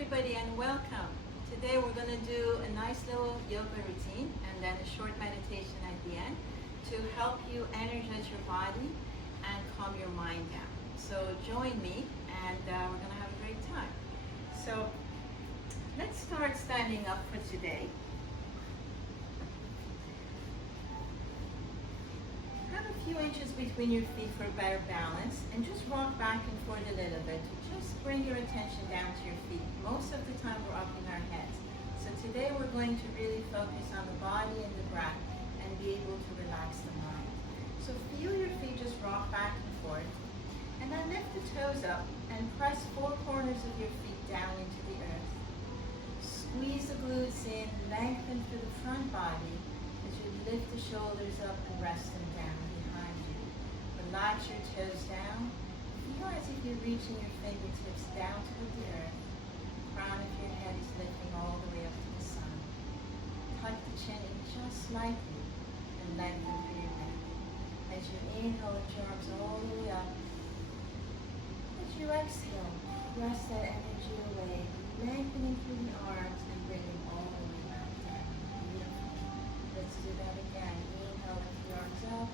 everybody and welcome. Today we're going to do a nice little yoga routine and then a short meditation at the end to help you energize your body and calm your mind down. So join me and we're going to have a great time. So let's start standing up for today. Have a few inches between your feet for a better balance and just rock back and forth a little bit to just bring your attention down to your feet. Most of the time we're up in our heads. So today we're going to really focus on the body and the breath and be able to relax the mind. So feel your feet just rock back and forth and then lift the toes up and press four corners of your feet down into the earth. Squeeze the glutes in, lengthen through the front body as you lift the shoulders up and rest them down behind you. Relax your toes down. Feel as if you're reaching your fingertips down toward the earth. Crown of your head is lifting all the way up to the sun. Tuck the chin in just slightly and lengthen through your neck. As you inhale, lift your arms all the way up. As you exhale, press that energy away, lengthening through the arms and bringing all the way back down. Beautiful. Let's do that again. Inhale, lift your arms up.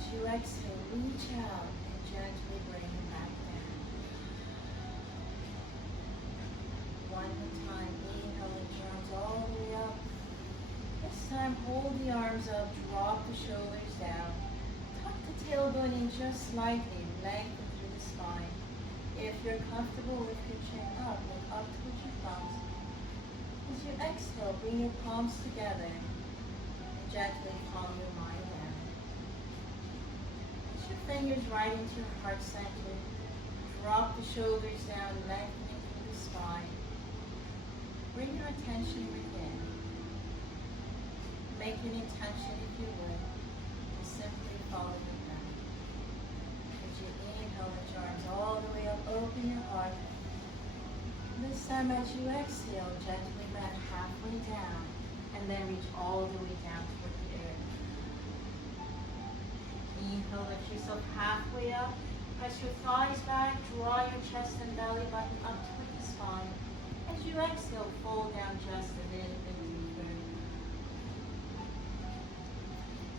As you exhale, reach out and gently bring them back down. One more time. Inhale, lift your arms all the way up. This time, hold the arms up, drop the shoulders down. Tuck the tailbone in just slightly, lengthen through the spine. If you're comfortable with your chin up, look up towards your thumbs. As you exhale, bring your palms together and gently calm your mind down. Push your fingers right into your heart center. Drop the shoulders down, lengthening through the spine. Bring your attention within. Make an intention, if you would, to simply follow your breath. As you inhale, lift your arms all the way up, open your heart. This time as you exhale, gently bend halfway down and then reach all the way down toward the earth. Inhale, lift yourself halfway up. Press your thighs back, draw your chest and belly button up toward the spine. As you exhale, fold down just a little bit deeper.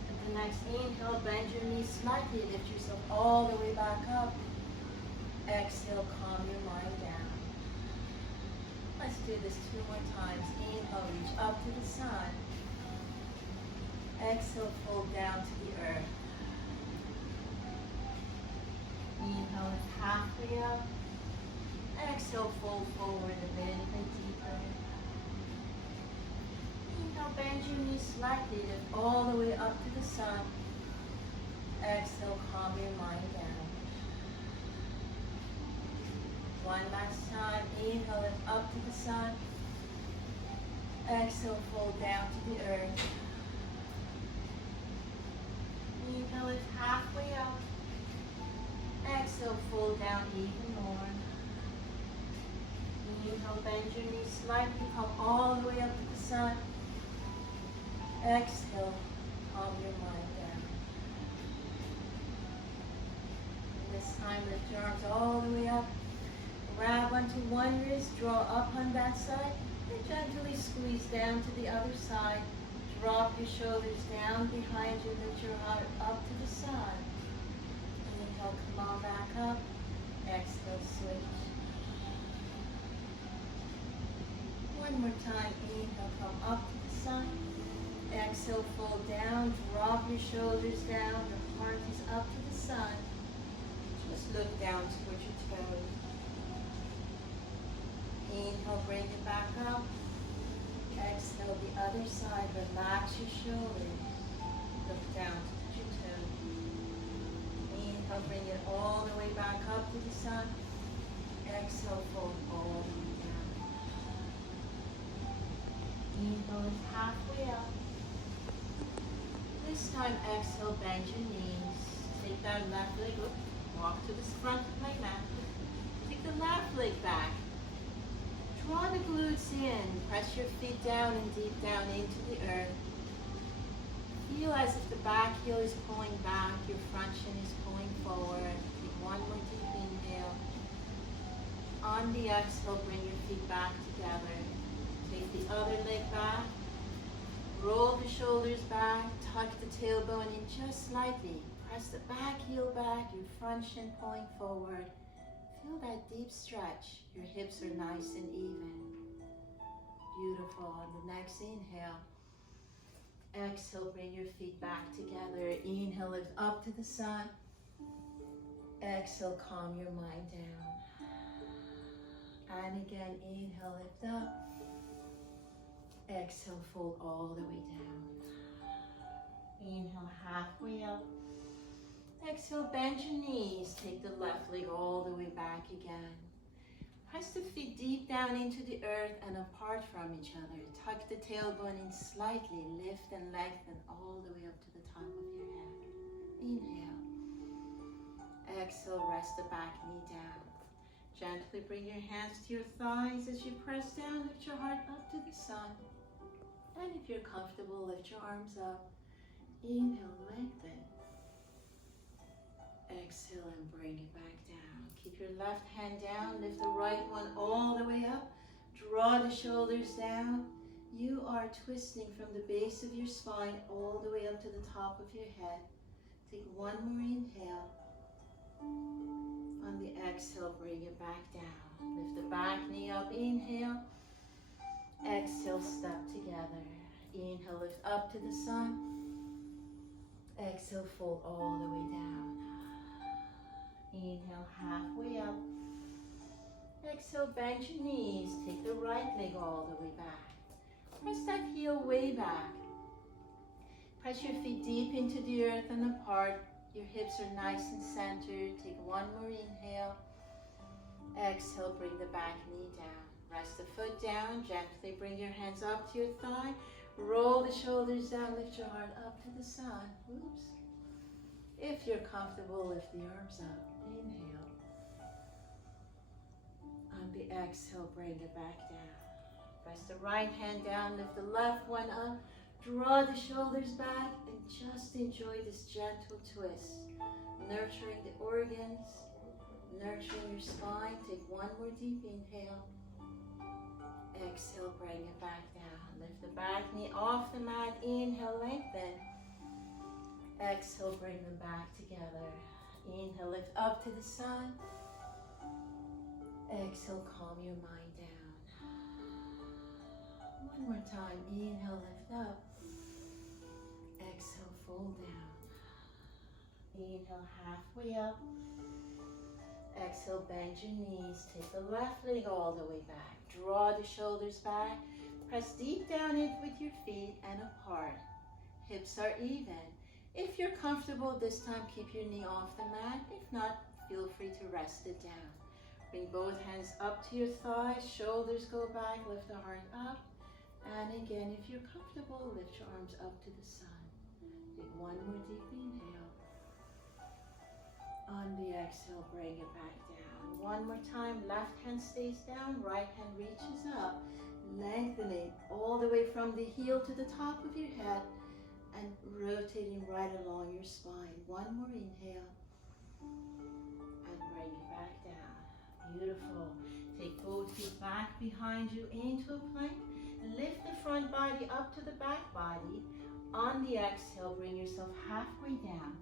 At the next inhale, bend your knees slightly, lift yourself all the way back up. Exhale, calm your mind down. Let's do this 2 more times. Inhale, reach up to the sun. Exhale, fold down to the earth. Inhale, lift halfway up. Exhale, fold forward a little bit deeper. Inhale, bend your knees slightly, lift all the way up to the sun. Exhale, calm your mind down. One last time. Inhale, lift up to the sun. Exhale, fold down to the earth. Inhale, lift halfway up. Exhale, fold down even more. Inhale, bend your knees slightly, come all the way up to the sun. Exhale, calm your mind down. And this time, lift your arms all the way up. Grab onto one wrist, draw up on that side, and gently squeeze down to the other side. Drop your shoulders down behind you, lift your heart up to the side. Inhale, come on back up. Exhale, switch. One more time. Inhale, come up to the sun. Exhale, fold down. Drop your shoulders down. Your heart is up to the sun. Just look down towards your toes. Inhale, bring it back up. Exhale, the other side. Relax your shoulders. Look down towards your toes. Inhale, bring it all the way back up to the sun. Exhale, fold all the way down. Inhale, lift halfway up. This time, exhale, bend your knees. Take that left leg up. Walk to the front of my mat. Take the left leg back. Draw the glutes in. Press your feet down and deep down into the earth. Feel as if the back heel is pulling back, your front shin is pulling forward. Take one more deep inhale. On the exhale, bring your feet back together. Take the other leg back. Roll the shoulders back. Tuck the tailbone in just slightly. Press the back heel back, your front shin pulling forward. Feel that deep stretch. Your hips are nice and even. Beautiful. On the next inhale. Exhale, bring your feet back together. Inhale, lift up to the sun. Exhale, calm your mind down. And again, inhale, lift up. Exhale, fold all the way down. Inhale, halfway up. Exhale, bend your knees. Take the left leg all the way back again. Press the feet deep down into the earth and apart from each other. Tuck the tailbone in slightly. Lift and lengthen all the way up to the top of your head. Inhale. Exhale, rest the back knee down. Gently bring your hands to your thighs as you press down. Lift your heart up to the sun. And if you're comfortable, lift your arms up. Inhale, lengthen. Exhale and bring it back down. Keep your left hand down. Lift the right one all the way up. Draw the shoulders down. You are twisting from the base of your spine all the way up to the top of your head. Take one more inhale. On the exhale, bring it back down. Lift the back knee up. Inhale. Exhale, step together. Inhale, lift up to the sun. Exhale, fold all the way down. Inhale, halfway up. Exhale, bend your knees. Take the right leg all the way back. Press that heel way back. Press your feet deep into the earth and apart. Your hips are nice and centered. Take one more inhale. Exhale, bring the back knee down. Rest the foot down. Gently bring your hands up to your thigh. Roll the shoulders down. Lift your heart up to the sun. Oops. If you're comfortable, lift the arms up. Inhale. On the exhale, bring it back down. Press the right hand down. Lift the left one up. Draw the shoulders back and just enjoy this gentle twist. Nurturing the organs, nurturing your spine. Take one more deep inhale. Exhale, bring it back down. Lift the back knee off the mat. Inhale, lengthen. Exhale, bring them back together. Inhale, lift up to the sun. Exhale, calm your mind down. One more time. Inhale, lift up. Exhale, fold down. Inhale, halfway up. Exhale, bend your knees. Take the left leg all the way back. Draw the shoulders back. Press deep down in with your feet and apart. Hips are even. If you're comfortable this time, keep your knee off the mat. If not, feel free to rest it down. Bring both hands up to your thighs. Shoulders go back. Lift the heart up. And again, if you're comfortable, lift your arms up to the sun. Take one more deep inhale. On the exhale, bring it back down. One more time, left hand stays down, right hand reaches up, lengthening all the way from the heel to the top of your head and rotating right along your spine. One more inhale and bring it back down. Beautiful. Take both feet back behind you into a plank. Lift the front body up to the back body. On the exhale, bring yourself halfway down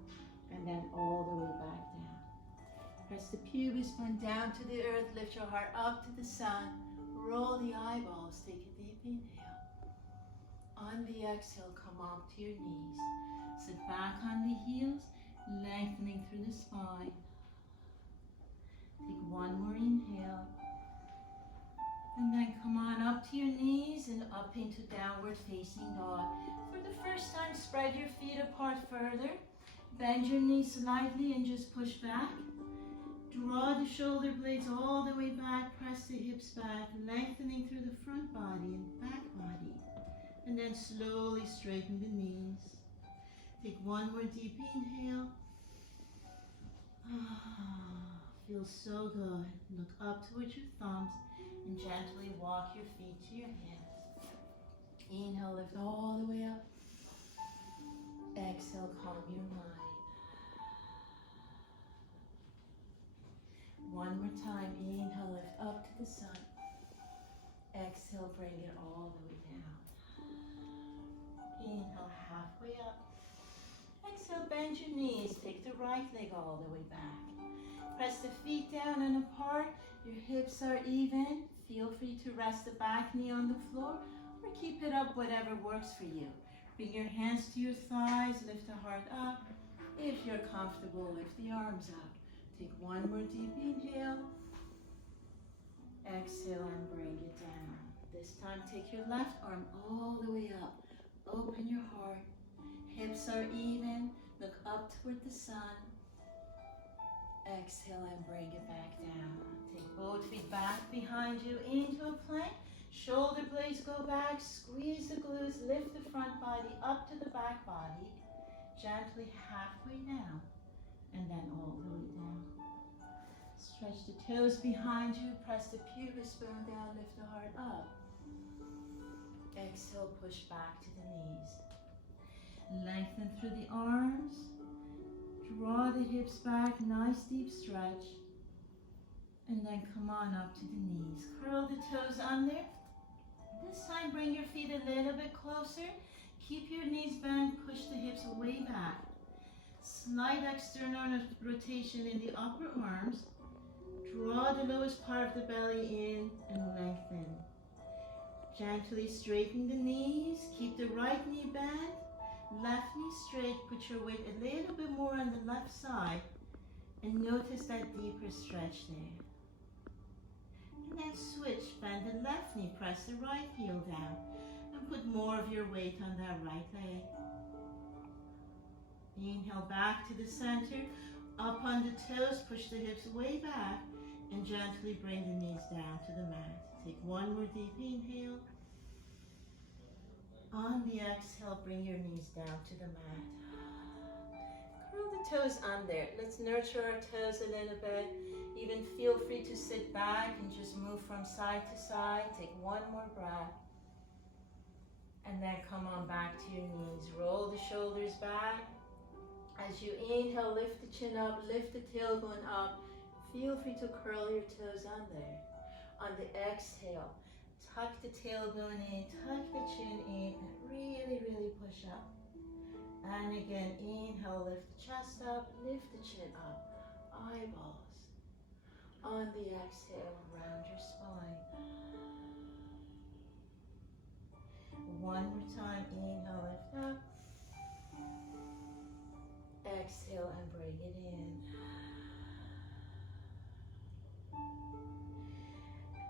and then all the way back down. Press the pubis bone down to the earth. Lift your heart up to the sun. Roll the eyeballs. Take a deep inhale. On the exhale, come up to your knees. Sit back on the heels, lengthening through the spine. Take one more inhale. And then come on up to your knees and up into downward facing dog. For the first time, spread your feet apart further. Bend your knees slightly and just push back. Draw the shoulder blades all the way back. Press the hips back, lengthening through the front body and back body. And then slowly straighten the knees. Take one more deep inhale. Feels so good. Look up towards your thumbs and gently walk your feet to your hands. Inhale, lift all the way up. Exhale, calm your mind. One more time. Inhale, lift up to the sun. Exhale, bring it all the way down. Inhale, halfway up. Exhale, bend your knees. Take the right leg all the way back. Press the feet down and apart. Your hips are even. Feel free to rest the back knee on the floor or keep it up, whatever works for you. Bring your hands to your thighs. Lift the heart up. If you're comfortable, lift the arms up. Take one more deep inhale. Exhale and bring it down. This time, take your left arm all the way up. Open your heart. Hips are even. Look up toward the sun. Exhale and bring it back down. Take both feet back behind you into a plank. Shoulder blades go back. Squeeze the glutes. Lift the front body up to the back body. Gently halfway down. And then all the way down. Stretch the toes behind you. Press the pubic bone down. Lift the heart up. Exhale, push back to the knees. Lengthen through the arms. Draw the hips back. Nice deep stretch. And then come on up to the knees. Curl the toes under. This time, bring your feet a little bit closer. Keep your knees bent. Push the hips way back. Slight external rotation in the upper arms. Draw the lowest part of the belly in and lengthen. Gently straighten the knees. Keep the right knee bent. Left knee straight. Put your weight a little bit more on the left side. And notice that deeper stretch there. And then switch. Bend the left knee. Press the right heel down. And put more of your weight on that right leg. Inhale back to the center. Up on the toes. Push the hips way back. And gently bring the knees down to the mat. Take one more deep inhale. On the exhale, bring your knees down to the mat. Curl the toes under. Let's nurture our toes a little bit. Even feel free to sit back and just move from side to side. Take one more breath. And then come on back to your knees. Roll the shoulders back. As you inhale, lift the chin up, lift the tailbone up. Feel free to curl your toes under. On the exhale, tuck the tailbone in, tuck the chin in, and really, really push up. And again, inhale, lift the chest up, lift the chin up, eyeballs. On the exhale, round your spine. One more time, inhale, lift up. Exhale and bring it in.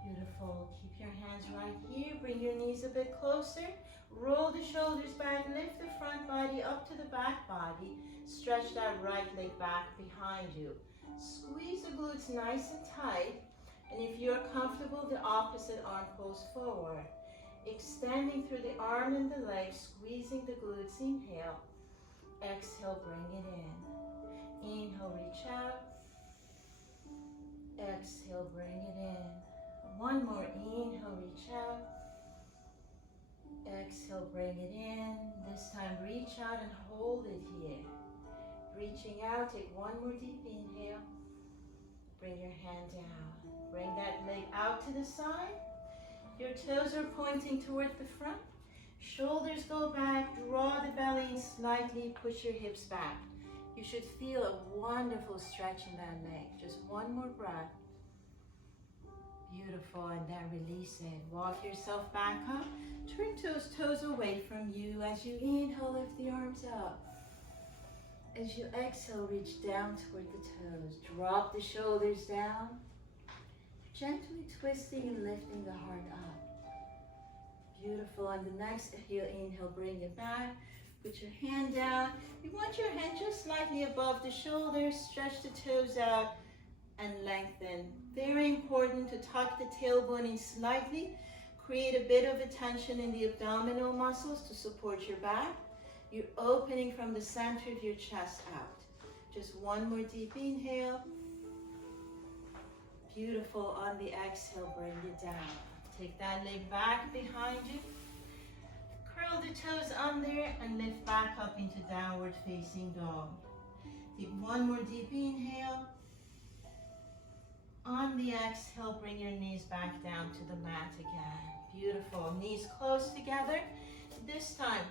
Beautiful. Keep your hands right here. Bring your knees a bit closer. Roll the shoulders back. Lift the front body up to the back body. Stretch that right leg back behind you. Squeeze the glutes nice and tight. And if you're comfortable, the opposite arm pulls forward. Extending through the arm and the leg, squeezing the glutes. Inhale. Exhale, bring it in. Inhale, reach out. Exhale, bring it in. One more, inhale, reach out. Exhale, bring it in. This time, reach out and hold it here. Reaching out, take one more deep inhale. Bring your hand down. Bring that leg out to the side. Your toes are pointing toward the front. Shoulders go back, draw the belly in slightly, push your hips back. You should feel a wonderful stretch in that leg. Just one more breath. Beautiful, and then release it. Walk yourself back up. Turn those toes away from you. As you inhale, lift the arms up. As you exhale, reach down toward the toes. Drop the shoulders down. Gently twisting and lifting the heart up. Beautiful. On the next inhale, bring it back. Put your hand down. You want your hand just slightly above the shoulders. Stretch the toes out and lengthen. Very important to tuck the tailbone in slightly. Create a bit of a tension in the abdominal muscles to support your back. You're opening from the center of your chest out. Just one more deep inhale. Beautiful. On the exhale, bring it down. Take that leg back behind you. Curl the toes under and lift back up into downward facing dog. Take one more deep inhale. On On the exhale, bring your knees back down to the mat again. Beautiful. Knees close together. This time,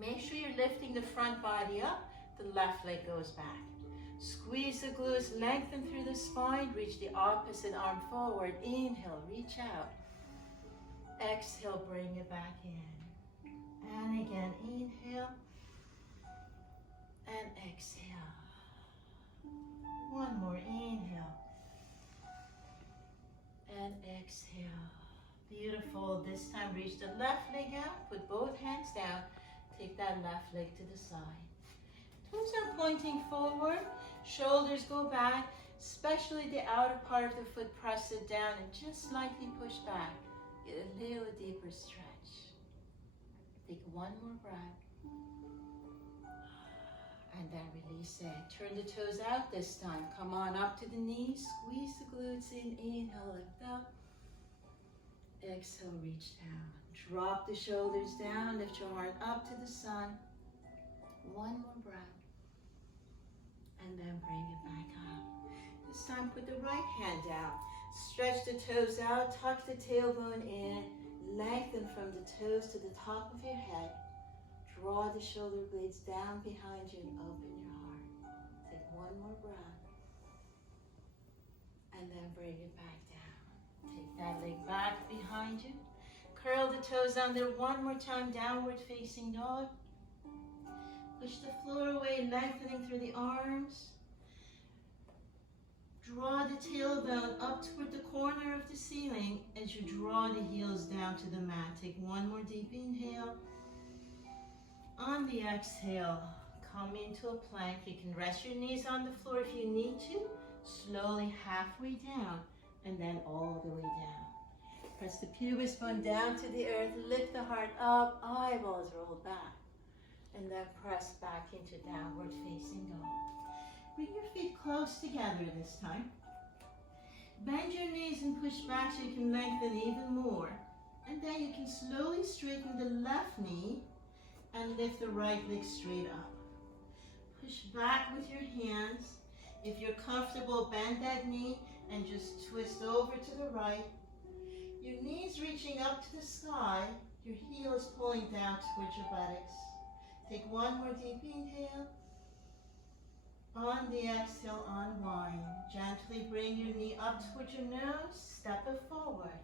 make sure you're lifting the front body up. The left leg goes back. Squeeze the glutes, lengthen through the spine. Reach the opposite arm forward. Inhale, reach out. Exhale, bring it back in. And again, inhale. And exhale. One more, inhale. And exhale. Beautiful. This time reach the left leg out. Put both hands down. Take that left leg to the side. Toes are pointing forward. Shoulders go back. Especially the outer part of the foot, press it down and just slightly push back. Get a little deeper stretch. Take one more breath. And then release it. Turn the toes out this time. Come on up to the knees. Squeeze the glutes in. Inhale, lift up. Exhale, reach down. Drop the shoulders down. Lift your heart up to the sun. One more breath. And then bring it back up. This time put the right hand down. Stretch the toes out. Tuck the tailbone in. Lengthen from the toes to the top of your head. Draw the shoulder blades down behind you and open your heart. Take one more breath. And then bring it back down. Take that leg back behind you. Curl the toes under one more time. Downward facing dog. Push the floor away, lengthening through the arms. Draw the tailbone up toward the corner of the ceiling as you draw the heels down to the mat. Take one more deep inhale. On the exhale, come into a plank. You can rest your knees on the floor if you need to. Slowly halfway down and then all the way down. Press the pubis bone down to the earth. Lift the heart up. Eyeballs roll back. And then press back into downward facing dog. Bring your feet close together this time. Bend your knees and push back so you can lengthen even more. And then you can slowly straighten the left knee and lift the right leg straight up. Push back with your hands. If you're comfortable, bend that knee and just twist over to the right. Your knees reaching up to the sky. Your heel is pulling down towards your buttocks. Take one more deep inhale. On the exhale, unwind. Gently bring your knee up towards your nose. Step it forward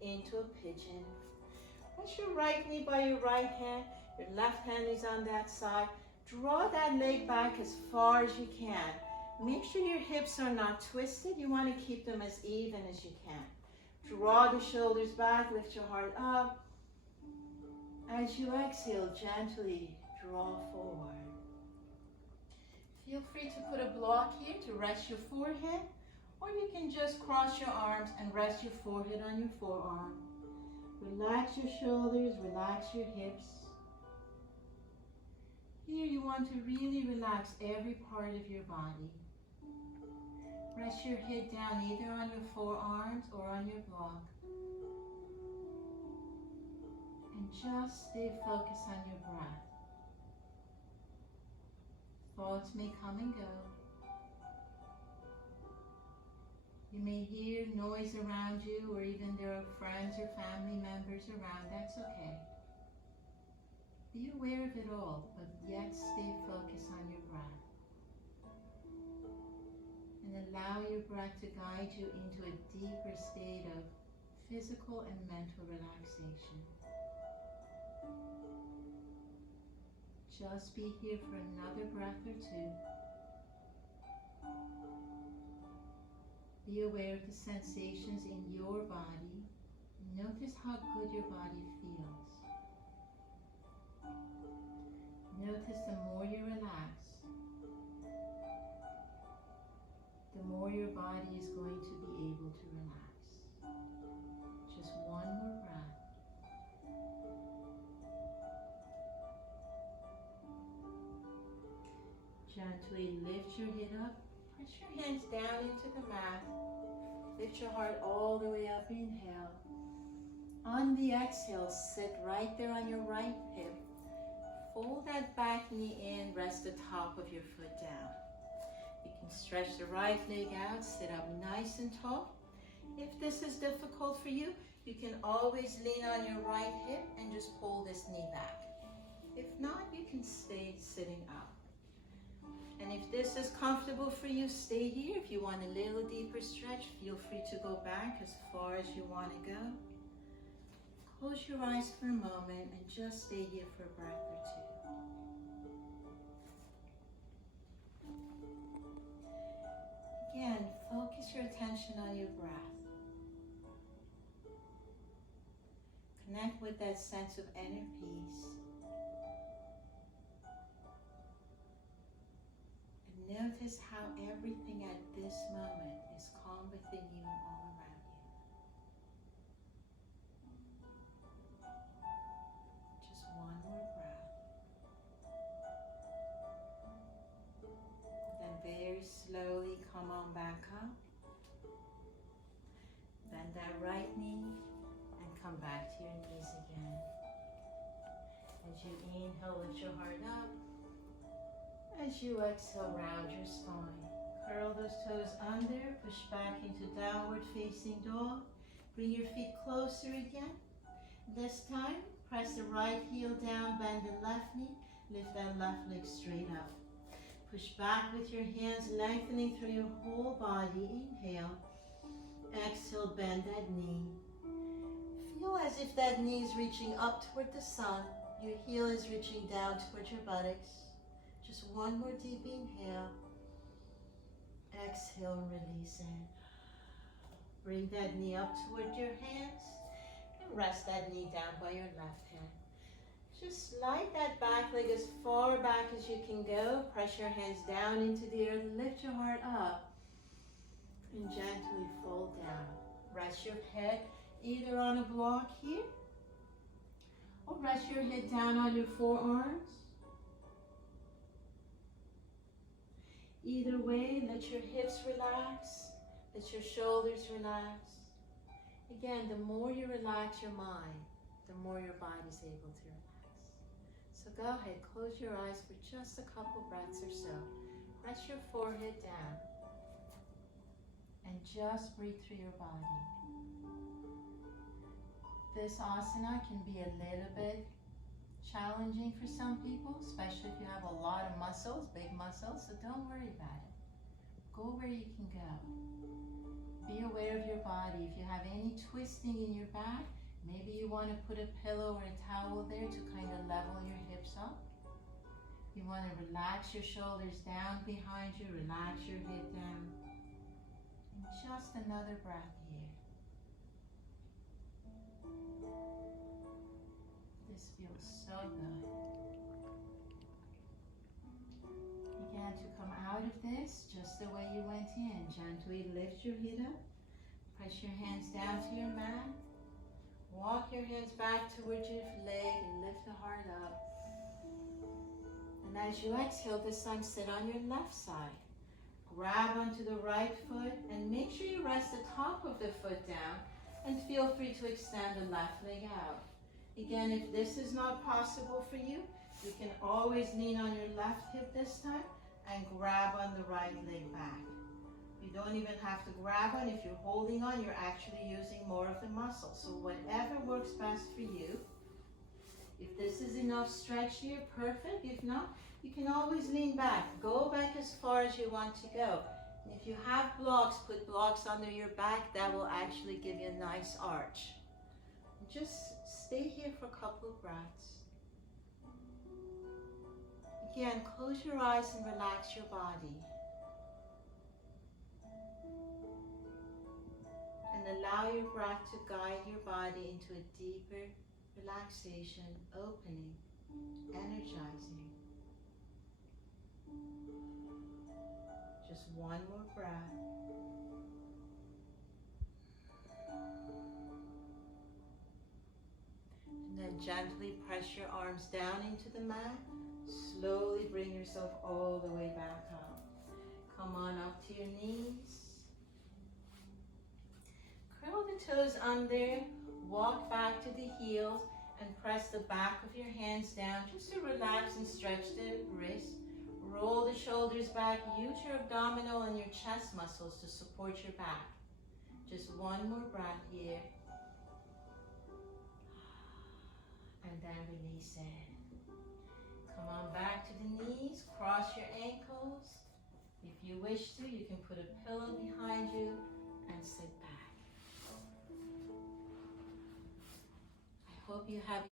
into a pigeon. Press your right knee by your right hand. Your left hand is on that side. Draw that leg back as far as you can. Make sure your hips are not twisted. You want to keep them as even as you can. Draw the shoulders back. Lift your heart up. As you exhale, gently draw forward. Feel free to put a block here to rest your forehead, or you can just cross your arms and rest your forehead on your forearm. Relax your shoulders, relax your hips. Here you want to really relax every part of your body. Rest your head down either on your forearms or on your block. And just stay focused on your breath. Thoughts may come and go. You may hear noise around you, or even there are friends or family members around. That's okay. Be aware of it all, but yet stay focused on your breath. And allow your breath to guide you into a deeper state of physical and mental relaxation. Just be here for another breath or two. Be aware of the sensations in your body. Notice how good your body feels. Notice the more you relax, the more your body is going to be able to relax. Just one more breath. Gently lift your head up. Press your hands down into the mat. Lift your heart all the way up. Inhale. On the exhale, sit right there on your right hip. Fold that back knee in. Rest the top of your foot down. You can Stretch the right leg out, sit up nice and tall. If this is difficult for you, you can always lean on your right hip and just pull this knee back. If not, you can stay sitting up. And if this is comfortable for you, stay here. If you want a little deeper stretch, feel free to go back as far as you want to go. Close your eyes for a moment and just stay here for a breath or two. Again, focus your attention on your breath. Connect with that sense of inner peace. And notice how everything at this moment is calm within you and all around you. Just one more breath. Then very slowly come on back up. Bend that right knee and come back to your knees again. As you inhale, lift your heart up. As you exhale, round your spine. Curl those toes under, push back into downward facing dog. Bring your feet closer again. This time, press the right heel down, bend the left knee, lift that left leg straight up. Push back with your hands, lengthening through your whole body. Inhale. Exhale, bend that knee. Feel as if that knee is reaching up toward the sun. Your heel is reaching down toward your buttocks. Just one more deep inhale. Exhale and release in. Bring that knee up toward your hands and rest that knee down by your left hand. Just slide that back leg as far back as you can go. Press your hands down into the earth. Lift your heart up and gently fold down. Rest your head either on a block here or rest your head down on your forearms. Either way, let your hips relax, let your shoulders relax. Again, the more you relax your mind, the more your body's able to relax. So go ahead, close your eyes for just a couple breaths or so. Press your forehead down and just breathe through your body. This asana can be a little bit challenging for some people, especially if you have a lot of muscles, big muscles, so don't worry about it. Go where you can go. Be aware of your body. If you have any twisting in your back, maybe you want to put a pillow or a towel there to kind of level your hips up. You want to relax your shoulders down behind you, relax your head down. And just another breath here. This feels so good. Again, to come out of this just the way you went in. Gently lift your head up. Press your hands down to your mat. Walk your hands back towards your leg and lift the heart up. And as you exhale, this time sit on your left side. Grab onto the right foot and make sure you rest the top of the foot down and feel free to extend the left leg out. Again, if this is not possible for you, you can always lean on your left hip this time and grab on the right leg back. You don't even have to grab on. If you're holding on, you're actually using more of the muscle. So whatever works best for you. If this is enough stretch here, perfect. If not, you can always lean back. Go back as far as you want to go. And if you have blocks, put blocks under your back. That will actually give you a nice arch. And just stay here for a couple of breaths. Again, close your eyes and relax your body. And allow your breath to guide your body into a deeper relaxation, opening, energizing. Just one more breath. And then gently press your arms down into the mat. Slowly bring yourself all the way back up. Come on up to your knees. Curl the toes under, walk back to the heels, and press the back of your hands down just to relax and stretch the wrist. Roll the shoulders back. Use your abdominal and your chest muscles to support your back. Just one more breath here. And then release it. Come on back to the knees. Cross your ankles. If you wish to, you can put a pillow behind you and sit back. I hope you have